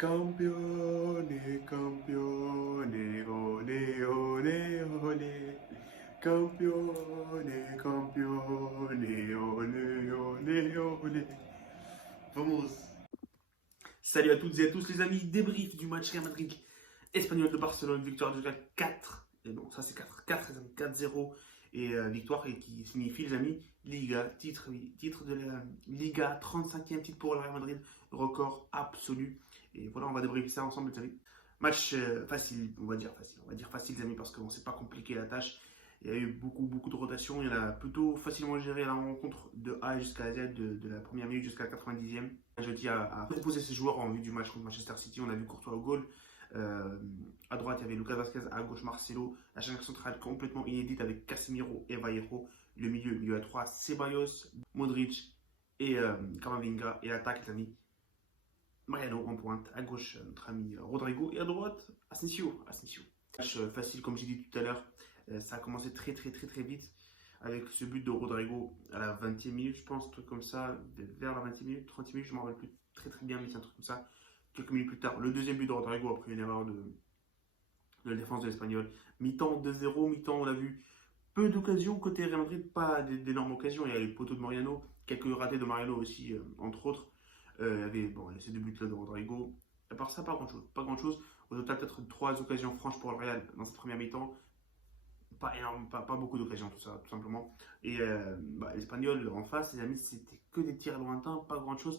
Campione, campione, ole, ole, ole. Campione, campione, ole, ole, ole. Vamos. Salut à toutes et à tous les amis, débrief du match Real Madrid Espagnol de Barcelone, victoire de 4. Et non, ça c'est 4-0 et victoire et qui signifie les amis Liga, titre de la Liga, 35e titre pour le Real Madrid, record absolu. Et voilà, on va débriefer ça ensemble les amis. Match facile, on va dire facile les amis parce qu'on ne s'est pas compliqué la tâche. Il y a eu beaucoup de rotations, il y en a plutôt facilement géré la rencontre de A jusqu'à Z, de la première minute jusqu'à la 90e. Je dis à proposer ses joueurs en vue du match contre Manchester City. On a vu Courtois au goal. À droite, il y avait Lucas Vazquez, à gauche Marcelo. La charnière centrale complètement inédite avec Casemiro et Vallejo. Le milieu à 3, Ceballos, Modric et Camavinga. Et l'attaque, les amis, Mariano en pointe. À gauche, notre ami Rodrigo. Et à droite, Asensio. Match facile, comme j'ai dit tout à l'heure. Ça a commencé très vite avec ce but de Rodrigo à la 20e minute, je pense, un truc comme ça, vers la 20e minute, 30e minute, je ne me rappelle plus très bien, mais c'est un truc comme ça. Quelques minutes plus tard, le deuxième but de Rodrigo après une erreur de la défense de l'Espagnol. Mi-temps 2-0, mi-temps on l'a vu, peu d'occasions côté Real Madrid, pas d'énormes occasions. Il y a les poteaux de Mariano, quelques ratés de Mariano aussi, entre autres. Il y avait ces deux buts-là de Rodrigo. À part ça, pas grand-chose. Au total, peut-être 3 occasions franches pour le Real dans cette première mi-temps. Pas énorme, pas beaucoup d'occasions, tout simplement. Et l'Espagnol en face, les amis, c'était que des tirs lointains, pas grand chose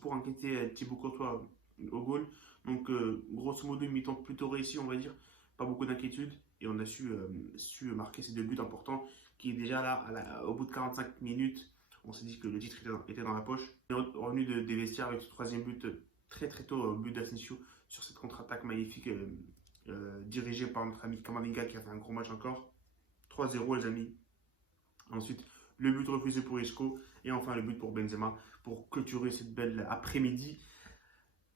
pour inquiéter Thibaut Courtois au goal. Donc, grosso modo, une mi-temps plutôt réussie, on va dire. Pas beaucoup d'inquiétude. Et on a su marquer ces deux buts importants qui est déjà là, au bout de 45 minutes. On s'est dit que le titre était dans la poche. On est revenu des vestiaires avec ce troisième but très tôt, but d'Asensio sur cette contre-attaque magnifique. Dirigé par notre ami Camavinga qui a fait un gros match encore. 3-0 les amis. Ensuite, le but refusé pour Isco. Et enfin, le but pour Benzema pour clôturer cette belle après-midi.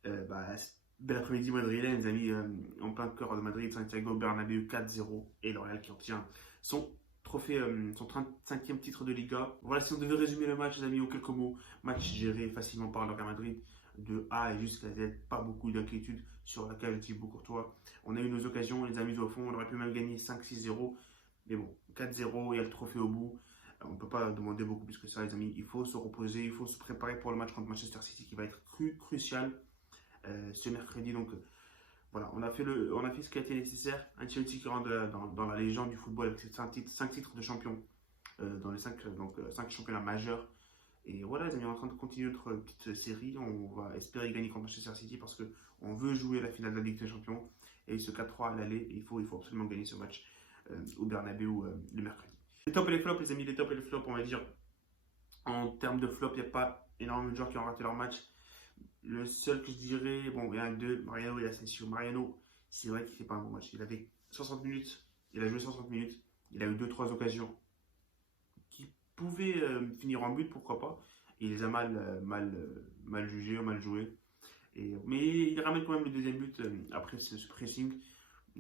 Belle après-midi madrilène, les amis, en plein cœur de Madrid, Santiago Bernabéu 4-0. Et L'Oréal qui obtient son trophée, son 35e titre de Liga. Voilà, si on devait résumer le match, les amis, en quelques mots, match géré facilement par le Real Madrid. De A jusqu'à Z, pas beaucoup d'inquiétude sur la cage de Thibaut Courtois. On a eu nos occasions, les amis au fond, on aurait pu même gagner 5-6-0. Mais bon, 4-0, il y a le trophée au bout. On ne peut pas demander beaucoup plus que ça, les amis. Il faut se reposer, il faut se préparer pour le match contre Manchester City qui va être crucial ce mercredi. Donc voilà, on a fait ce qui a été nécessaire. Un Chelsea qui rentre dans la légende du football avec 5 titres de champion dans les 5 championnats majeurs. Et voilà, les amis, on est en train de continuer notre petite série. On va espérer gagner contre Manchester City parce qu'on veut jouer la finale de la Ligue des Champions. Et ce 4-3 à l'aller, il faut absolument gagner ce match au Bernabéu le mercredi. Les tops et les flops, les amis, les tops et les flops, on va dire. En termes de flop, il n'y a pas énormément de joueurs qui ont raté leur match. Le seul que je dirais, bon, il y en a deux, Mariano et Asensio. Mariano, c'est vrai qu'il ne fait pas un bon match. Il avait 60 minutes, il a joué 60 minutes, il a eu 2-3 occasions pouvait finir en but, pourquoi pas. Il les a mal jugés, mal joués. Mais il ramène quand même le deuxième but après ce pressing.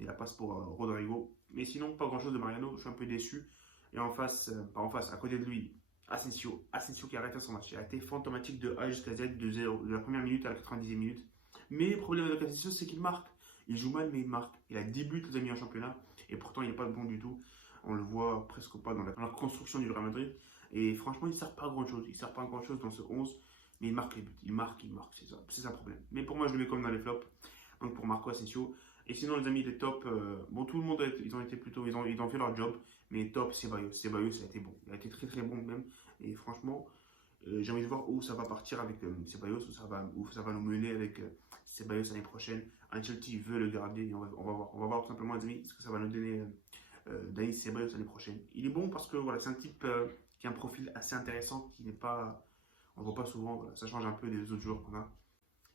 Et la passe pour Rodrigo. Mais sinon, pas grand chose de Mariano. Je suis un peu déçu. Et en face, à côté de lui, Asensio qui a arrêté son match. Il a été fantomatique de A jusqu'à Z, de la première minute à la 90e minute. Mais le problème avec Asensio, c'est qu'il marque. Il joue mal, mais il marque. Il a 10 buts, les amis, en championnat. Et pourtant, il n'est pas bon du tout. On le voit presque pas dans la construction du Real Madrid. Et franchement, il ne sert pas à grand chose. Il ne sert pas à grand chose dans ce 11. Mais il marque les buts. Il marque. C'est ça le problème. Mais pour moi, je le mets comme dans les flops. Donc pour Marco Asensio. Et sinon, les amis, les tops. Bon, tout le monde, ils ont fait leur job. Mais top, Ceballos. Ceballos, ça a été bon. Il a été très bon même. Et franchement, j'ai envie de voir où ça va partir avec Ceballos. Où ça va nous mener avec Ceballos l'année prochaine. Ancelotti veut le garder. Et on va voir tout simplement, les amis, ce que ça va nous donner. Dani Ceballos l'année prochaine. Il est bon parce que voilà, c'est un type qui a un profil assez intéressant, qui n'est pas, on ne voit pas souvent, voilà, ça change un peu des autres joueurs qu'on a.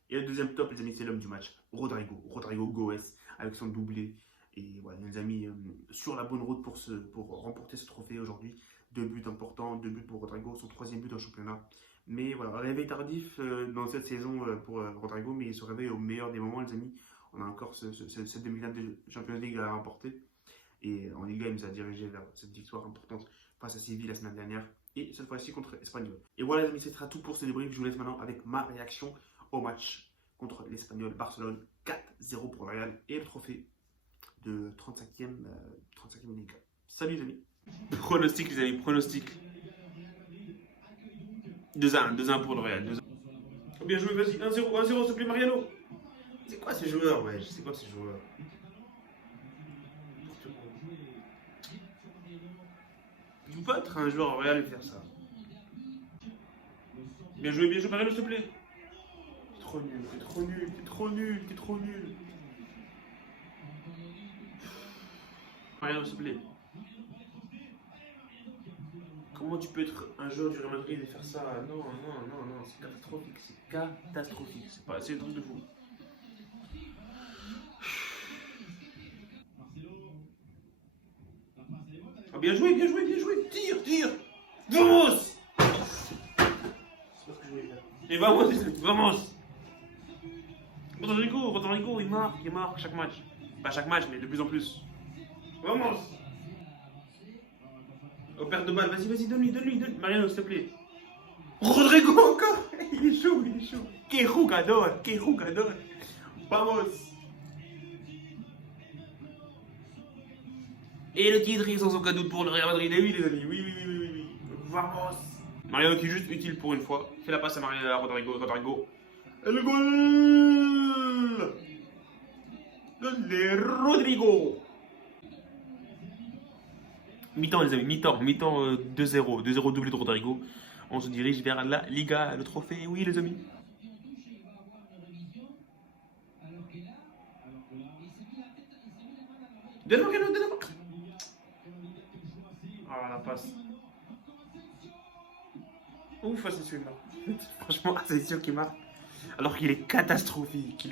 Et le deuxième top, les amis, c'est l'homme du match, Rodrigo Goes, avec son doublé. Et voilà, les amis, sur la bonne route pour remporter ce trophée aujourd'hui. 2 buts importants, 2 buts pour Rodrigo, son 3e but en championnat. Mais voilà, réveil tardif dans cette saison pour Rodrigo, mais il se réveille au meilleur des moments, les amis. On a encore cette demi-finale de Champions League à remporter. Et en Liga, il nous a dirigé vers cette victoire importante face à Séville la semaine dernière. Et cette fois-ci contre Espanyol. Et voilà les amis, c'est tout pour ce débrief. Je vous laisse maintenant avec ma réaction au match contre l'Espagnol Barcelone. 4-0 pour le Real et le trophée de 35e Liga. Salut les amis. Pronostic les amis, pronostic. 2-1 pour le Real. 2-1. Bien joué, vas-y, 1-0, 1-0, s'il te plaît, Mariano. C'est quoi ces joueurs, ouais, c'est quoi ces joueurs? Tu peux pas être un joueur Real et faire ça. Bien joué, Mariano, s'il te plaît. T'es trop nul, t'es trop nul, t'es trop nul, t'es trop nul. Mariano, s'il te plaît. Comment tu peux être un joueur du Real Madrid et faire ça? Non, c'est catastrophique, c'est catastrophique. C'est un truc de fou. Ah, bien joué. Tire. Vamos! C'est pas ce que je voulais faire. Et vamos! Rodrigo, il marque chaque match. Pas chaque match, mais de plus en plus. Vamos! Au perte de balle, vas-y, donne-lui. Mariano, s'il te plaît. Rodrigo encore! Il est chaud. Que jugador! Vamos! Et le titre, ils sans aucun doute pour le Real Madrid. Et oui, les amis, oui. Vamos! Mariano qui est juste utile pour une fois. Fais la passe à Rodrigo. Et le goal de Rodrigo! Mi-temps les amis, mi-temps 2-0 doublé de Rodrigo. On se dirige vers la Liga, le trophée, oui les amis. Donne-moi. Ah la passe. Ouf, c'est sûr qu'il marque. Franchement, c'est sûr qu'il marque. Alors qu'il est catastrophique,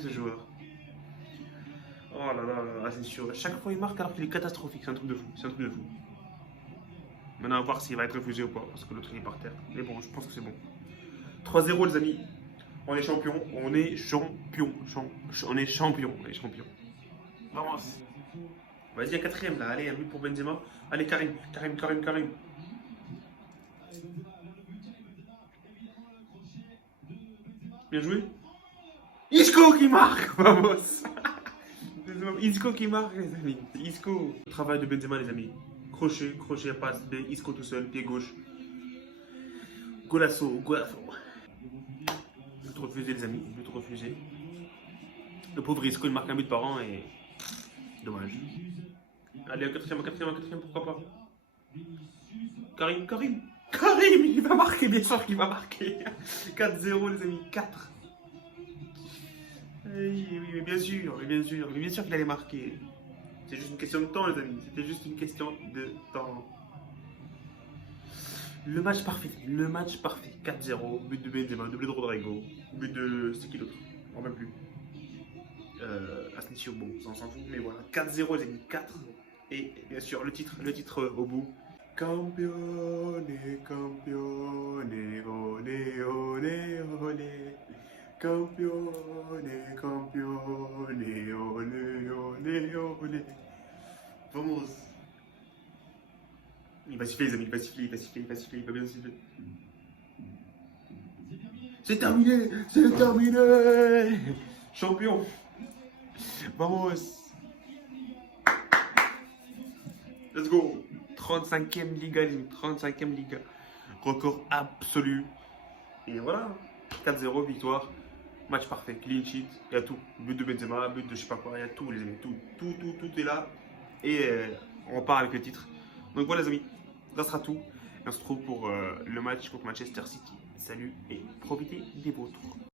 ce joueur. Oh là, c'est sûr. Chaque fois il marque alors qu'il est catastrophique, c'est un truc de fou. Maintenant, on va voir s'il va être refusé ou pas, parce que l'autre il est par terre. Mais bon, je pense que c'est bon. 3-0 les amis. On est champion. Vamos. Vas-y, à quatrième là. Allez, un but pour Benzema. Allez, Karim. Bien joué. Isco qui marque. Vamos. Isco qui marque les amis. Isco. Travail de Benzema les amis. Crochet, passe, Isco tout seul, pied gauche. Golasso. But refusé les amis, but refusé. Le pauvre Isco il marque un but par an et... Dommage. Allez, à quatrième, pourquoi pas. Karim, il va marquer, bien sûr qu'il va marquer. 4-0 les amis, 4. Oui, mais bien sûr qu'il allait marquer. C'est juste une question de temps, les amis. C'était juste une question de temps. Le match parfait. 4-0. But de Benzema, doublé de Rodrigo. But de. C'est qui l'autre? On ne même plus. Asensio, bon, ça on s'en fout. Mais voilà. 4-0, les amis. 4. Et bien sûr, le titre au bout. Campione, olé. Campione, olé. Vamos. Il va siffler les amis, il va bien siffler. C'est terminé. Champion. Vamos. Let's go. 35e Liga, les amis, 35e Liga. Record absolu. Et voilà. 4-0, victoire. Match parfait, clean sheet, il y a tout. But de Benzema, but de je sais pas quoi, il y a tout les amis, tout est là. Et on repart avec le titre. Donc voilà les amis, ça sera tout. Et on se retrouve pour le match contre Manchester City. Salut et profitez des vôtres.